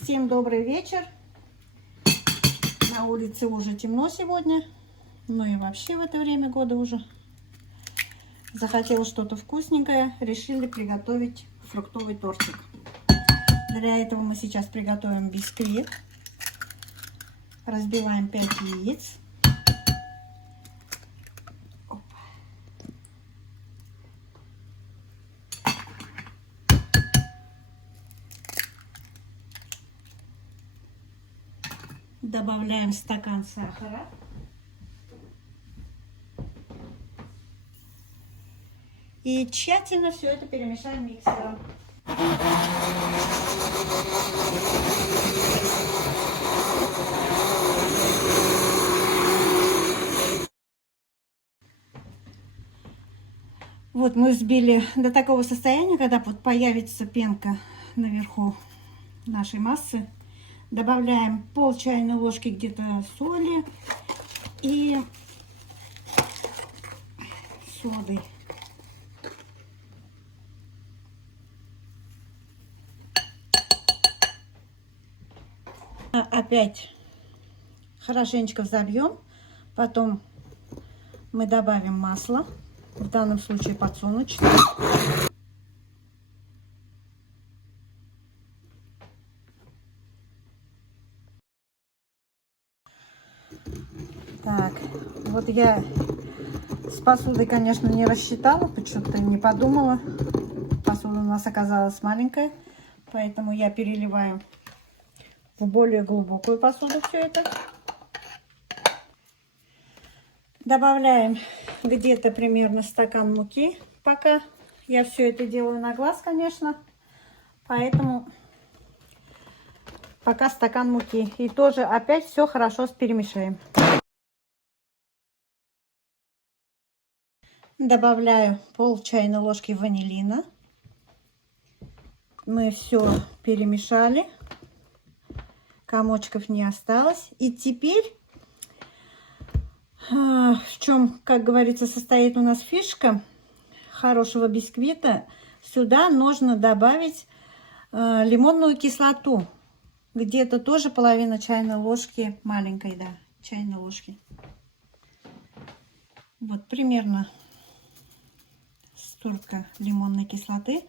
Всем добрый вечер. На улице уже темно сегодня. Ну и вообще в это время года уже. Захотела что-то вкусненькое. Решили приготовить фруктовый тортик. Для этого мы сейчас приготовим бисквит. Разбиваем 5 яиц. Добавляем стакан сахара. И тщательно все это перемешаем миксером. Вот мы взбили до такого состояния, когда вот появится пенка наверху нашей массы. Добавляем пол чайной ложки где-то соли и соды. Опять хорошенечко взобьем. Потом мы добавим масло, в данном случае подсолнечное. Так, вот я с посудой, конечно, не рассчитала, почему-то не подумала. Посуда у нас оказалась маленькая, поэтому я переливаю в более глубокую посуду все это. Добавляем где-то примерно стакан муки. Пока я все это делаю на глаз, конечно, поэтому пока стакан муки. И тоже опять все хорошо перемешаем. Добавляю пол чайной ложки ванилина. Мы все перемешали. Комочков не осталось. И теперь, в чем, как говорится, состоит у нас фишка хорошего бисквита, сюда нужно добавить лимонную кислоту. Где-то тоже половина чайной ложки, маленькой, да, чайной ложки. Вот примерно столько лимонной кислоты.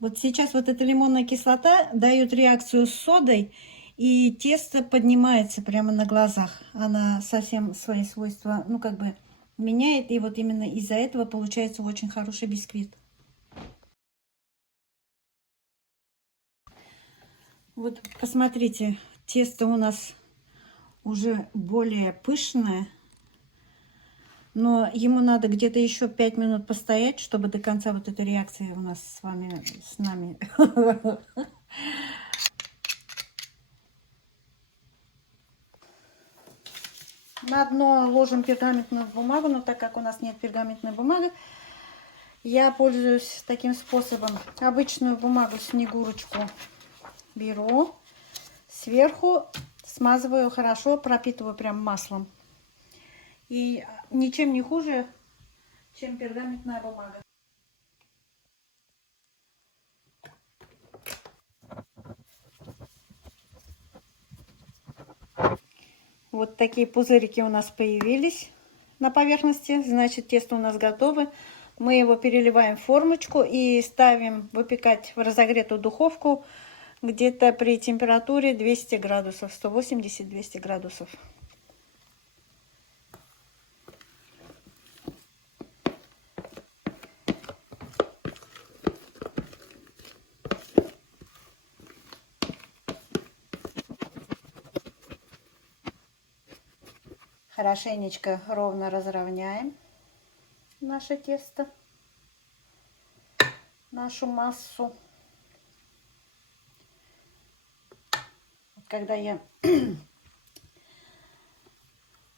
Вот сейчас вот эта лимонная кислота дает реакцию с содой, и тесто поднимается прямо на глазах. Она совсем свои свойства, ну, как бы меняет, и вот именно из-за этого получается очень хороший бисквит. Вот посмотрите, тесто у нас уже более пышное, но ему надо где-то еще 5 минут постоять, чтобы до конца вот эта реакция у нас с нами. На дно ложим пергаментную бумагу, но так как у нас нет пергаментной бумаги, я пользуюсь таким способом. Обычную бумагу, снегурочку беру, сверху смазываю хорошо, пропитываю прям маслом. И ничем не хуже, чем пергаментная бумага. Вот такие пузырики у нас появились на поверхности. Значит, тесто у нас готово. Мы его переливаем в формочку и ставим выпекать в разогретую духовку где-то при температуре 200 градусов, 180-200 градусов. Хорошенечко ровно разровняем наше тесто, нашу массу. Когда я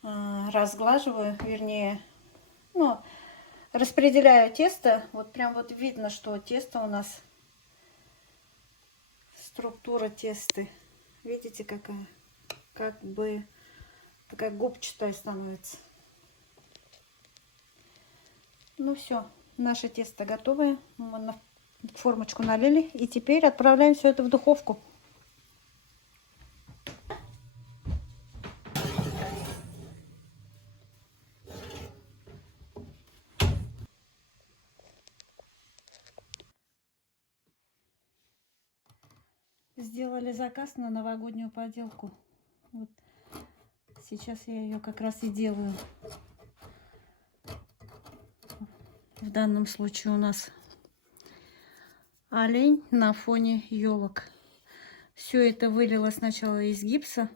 разглаживаю, вернее, ну, распределяю тесто, вот прям вот видно, что тесто у нас, структура теста, видите, какая, как бы такая губчатая становится. Ну все, наше тесто готовое. Мы формочку налили. И теперь отправляем все это в духовку. Сделали заказ на новогоднюю поделку. Вот сейчас я ее как раз и делаю. В данном случае у нас олень на фоне елок. Все это вылила сначала из гипса.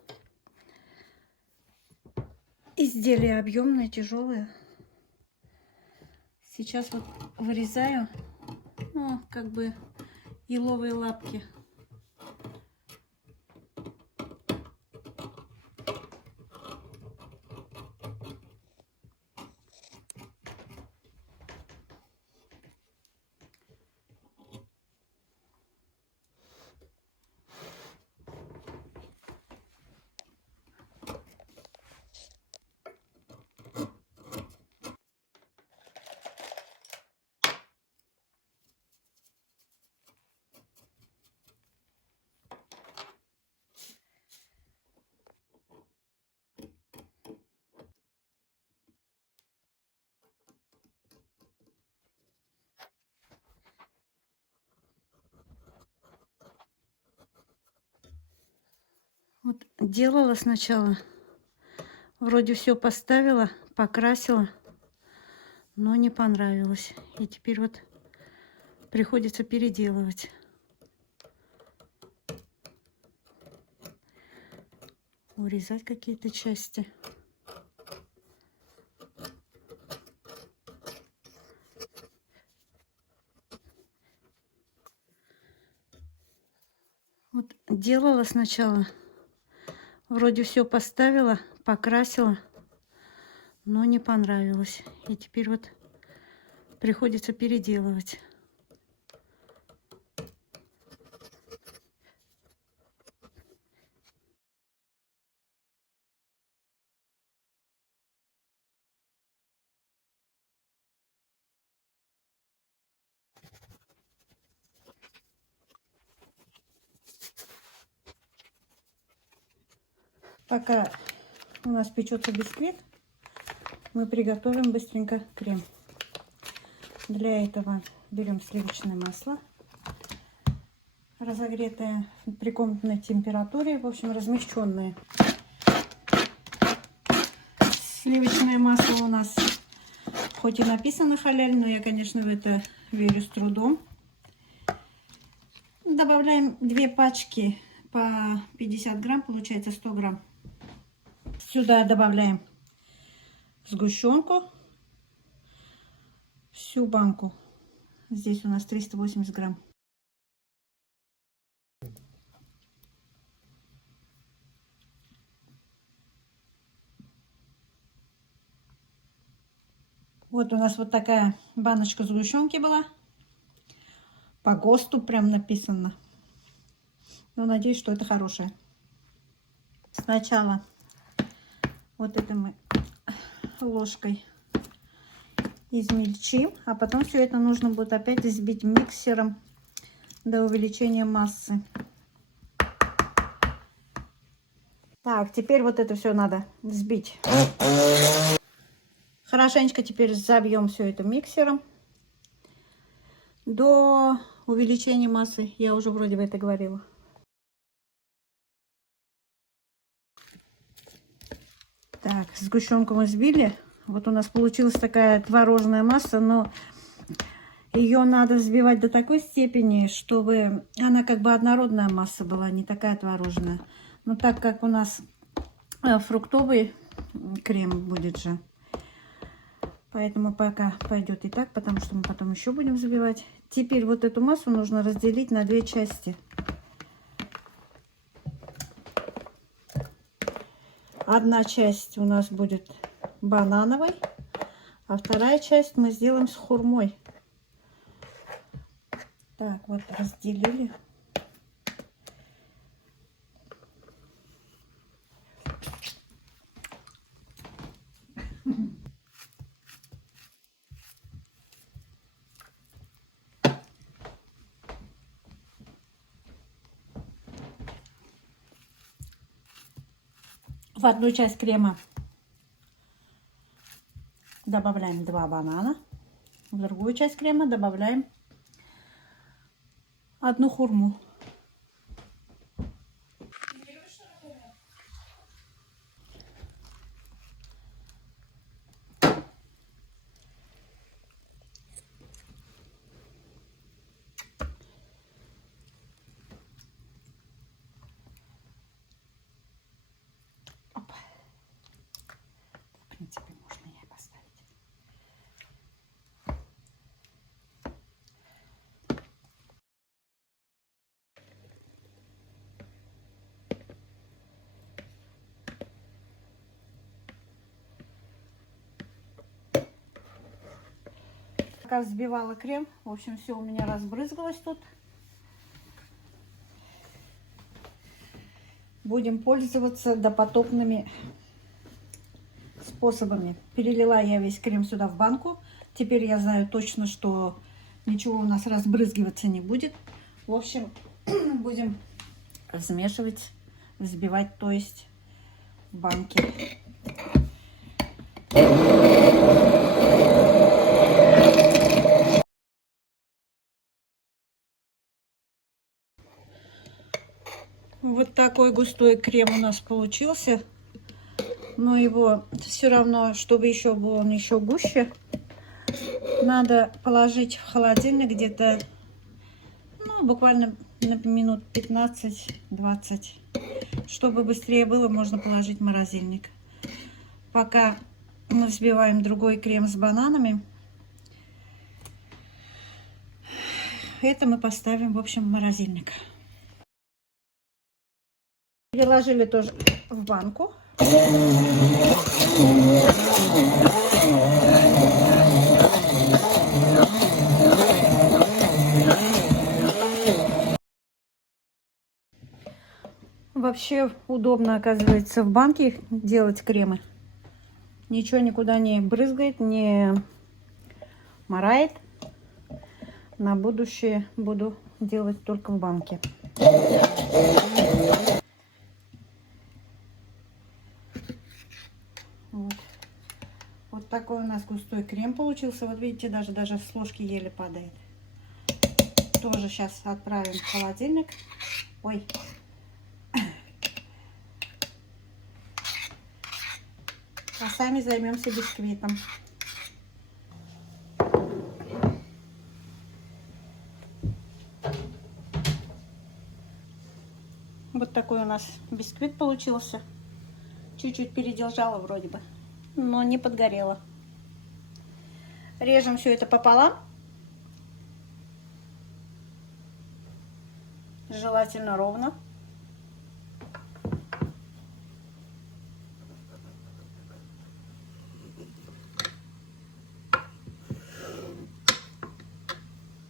Изделие объемное, тяжелое. Сейчас вот вырезаю, ну, как бы еловые лапки. Вот делала сначала, вроде все поставила, покрасила, но не понравилось. И теперь вот приходится переделывать. Урезать какие-то части. Вот делала сначала, вроде все поставила, покрасила, но не понравилось. И теперь вот приходится переделывать. Пока у нас печется бисквит, мы приготовим быстренько крем. Для этого берем сливочное масло, разогретое при комнатной температуре, в общем, размягченное. Сливочное масло у нас хоть и написано халяль, но я, конечно, в это верю с трудом. Добавляем 2 пачки по 50 грамм, получается 100 грамм. Сюда добавляем сгущенку, всю банку. Здесь у нас 380 грамм. Вот у нас вот такая баночка сгущенки была. По ГОСТу прям написано. Но надеюсь, что это хорошее. Сначала вот это мы ложкой измельчим, а потом все это нужно будет опять взбить миксером до увеличения массы. Так, теперь вот это все надо взбить. Хорошенечко теперь забьем все это миксером до увеличения массы. Я уже вроде бы это говорила. Так, сгущенку мы взбили. Вот у нас получилась такая творожная масса, но ее надо взбивать до такой степени, чтобы она как бы однородная масса была, не такая творожная. Но так как у нас фруктовый крем будет же, поэтому пока пойдет и так, потому что мы потом еще будем взбивать. Теперь вот эту массу нужно разделить на 2 части. Одна часть у нас будет банановой, а вторая часть мы сделаем с хурмой. Так, вот разделили. В одну часть крема добавляем 2 банана, в другую часть крема добавляем 1 хурму. пока взбивала крем, в общем, все у меня разбрызгалось тут. Будем пользоваться допотопными способами. Перелила я весь крем сюда в банку. Теперь я знаю точно, что ничего у нас разбрызгиваться не будет. В общем, будем смешивать, взбивать, то есть в банке. Вот такой густой крем у нас получился. Но его все равно, чтобы еще был он еще гуще, надо положить в холодильник где-то, ну, буквально на минут 15-20. Чтобы быстрее было, можно положить в морозильник. Пока мы взбиваем другой крем с бананами, это мы поставим, в общем, в морозильник. Переложили тоже в банку. Вообще удобно, оказывается, в банке делать кремы. Ничего никуда не брызгает, не морает. На будущее буду делать только в банке. Вот. Вот такой у нас густой крем получился. Вот видите, даже с ложки еле падает. Тоже сейчас отправим в холодильник. Ой. А сами займемся бисквитом. Вот такой у нас бисквит получился. Чуть-чуть передержала вроде бы, но не подгорело. Режем все это пополам. Желательно ровно.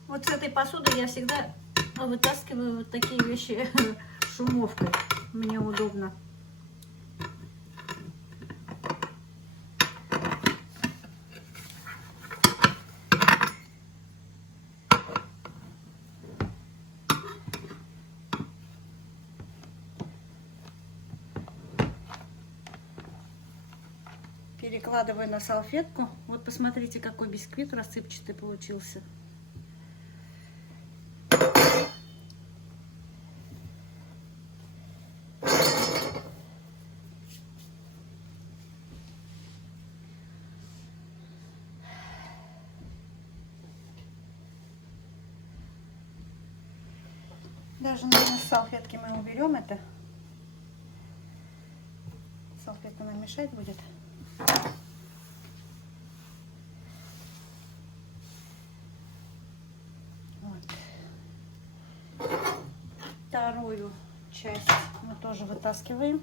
Вот с этой посуды я всегда вытаскиваю вот такие вещи шумовкой. Мне удобно. Перекладываю на салфетку. Вот посмотрите, какой бисквит рассыпчатый получился. Даже, наверное, с салфетки мы уберем это. Салфетка нам мешать будет. Вот. Вторую часть мы тоже вытаскиваем.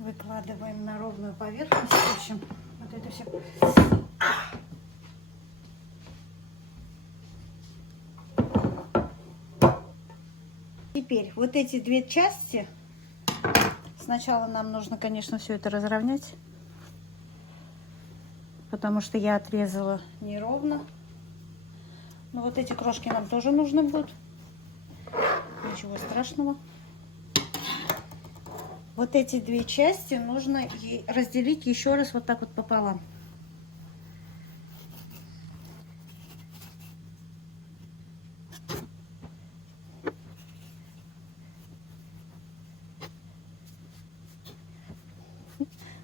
Выкладываем на ровную поверхность. В общем, вот это все. Теперь вот эти две части. Сначала нам нужно, конечно, все это разровнять, потому что я отрезала неровно. Но вот эти крошки нам тоже нужны будут. Ничего страшного. Вот эти две части нужно разделить еще раз вот так вот пополам.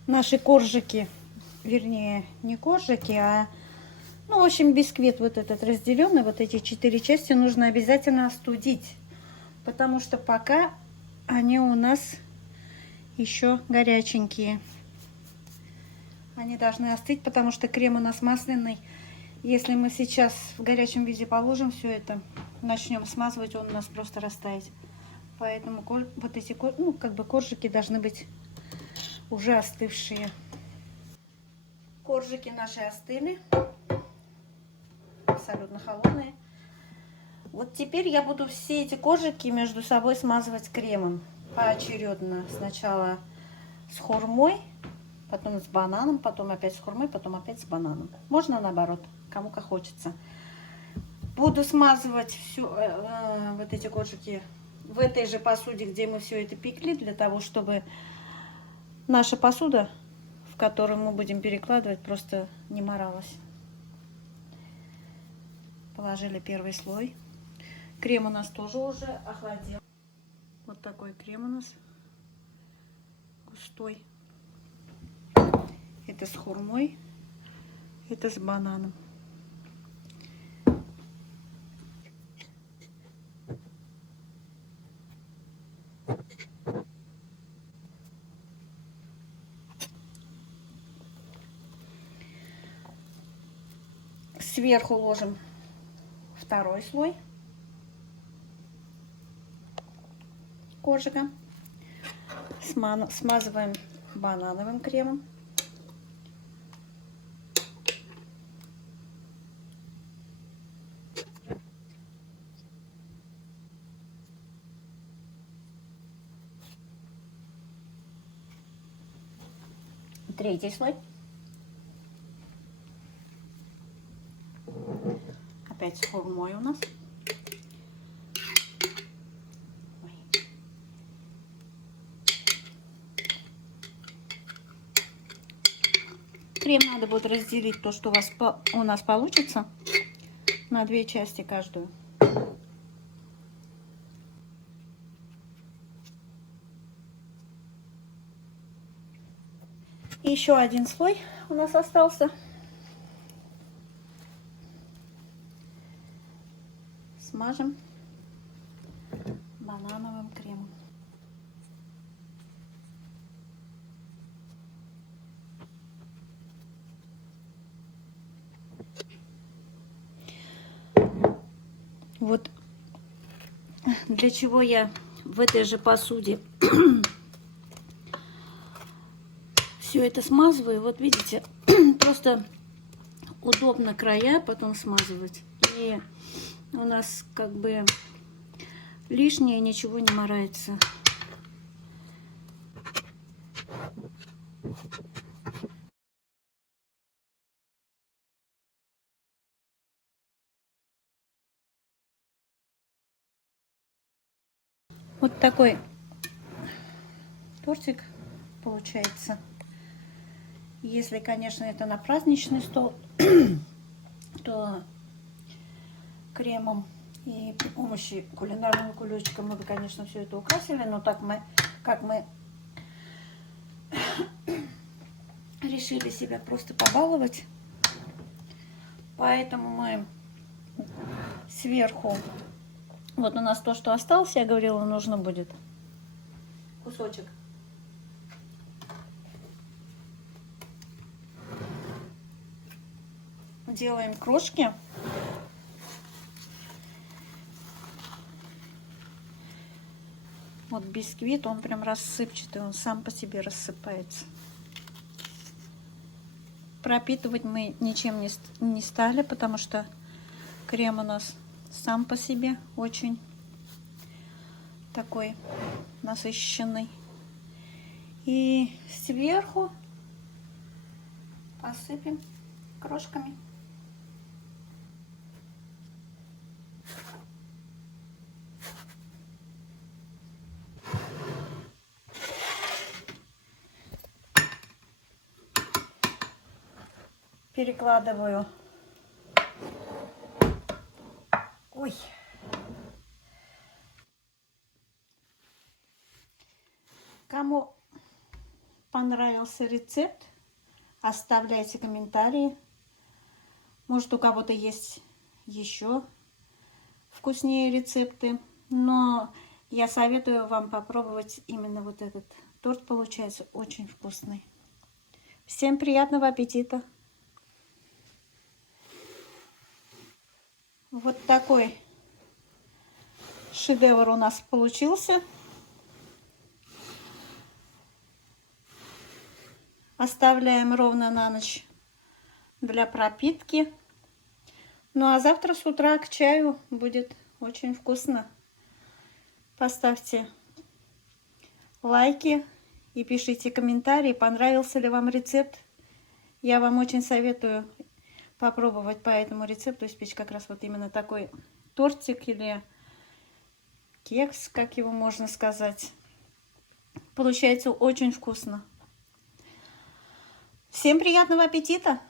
Наши коржики, вернее, не коржики, а Ну, в общем, бисквит вот этот разделенный, вот эти 4 части нужно обязательно остудить, потому что пока они у нас еще горяченькие. Они должны остыть, потому что крем у нас масляный. Если мы сейчас в горячем виде положим все это, начнем смазывать, он у нас просто растает. Поэтому вот эти, ну, как бы коржики должны быть уже остывшие. Коржики наши остыли, абсолютно холодные. Вот теперь я буду все эти коржики между собой смазывать кремом поочередно. Сначала с хурмой, потом с бананом, потом опять с хурмой, потом опять с бананом. Можно наоборот, кому как хочется. Буду смазывать все, вот эти коржики в этой же посуде, где мы все это пекли, для того, чтобы наша посуда, в которую мы будем перекладывать, просто не моралась. Положили первый слой. Крем у нас тоже уже охладил. Вот такой крем у нас густой. Это с хурмой, это с бананом. Сверху ложим второй слой коржика. Смазываем банановым кремом. Третий слой. Опять с хурмой у нас. Крем надо будет разделить то, что у нас получится, на 2 части каждую. И еще один слой у нас остался. Смажем банановым кремом. Вот для чего я в этой же посуде все это смазываю. Вот видите, просто удобно края потом смазывать. И у нас как бы лишнее ничего не морается. Вот такой тортик получается. Если, конечно, это на праздничный стол, то кремом и при помощи кулинарного кулечка мы бы, конечно, все это украсили. Но так как мы решили себя просто побаловать, поэтому мы сверху, вот у нас то, что осталось, я говорила, нужно будет кусочек. Делаем крошки. Вот бисквит, он прям рассыпчатый, он сам по себе рассыпается. Пропитывать мы ничем не стали, потому что крем у нас сам по себе очень такой насыщенный. И сверху посыпем крошками. Перекладываю. Ой. Кому понравился рецепт, оставляйте комментарии. Может, у кого-то есть еще вкуснее рецепты, но я советую вам попробовать именно вот этот торт. Получается очень вкусный. Всем приятного аппетита! Вот такой шедевр у нас получился. Оставляем ровно на ночь для пропитки. Ну а завтра с утра к чаю будет очень вкусно. Поставьте лайки и пишите комментарии, понравился ли вам рецепт. Я вам очень советую попробовать по этому рецепту испечь как раз вот именно такой тортик или кекс, как его можно сказать. Получается очень вкусно. Всем приятного аппетита!